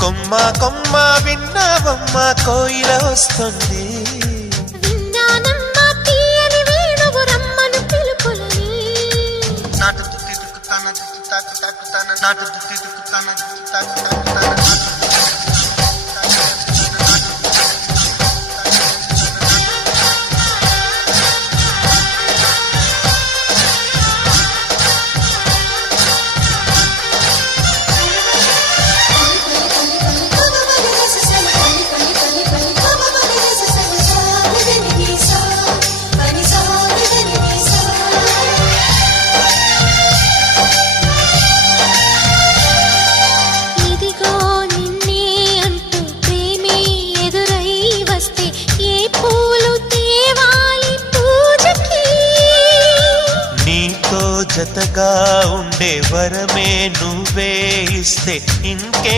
కొమ్మ కొమ్మ విన్నావమ్మ కోయిల వస్తుంది. విన్నానమ్మ తీయని వేణువు రమ్మను పిలుపులని. నాటు దుత్తి దుక్కుతాన దుత్తి తాకు తాకుతాన నాటు దుత్తి దుక్కుతాన దుత్తి తాకు తాకుతాన జతగా ఉండే వరమే నువ్వే ఇస్తే ఇంకే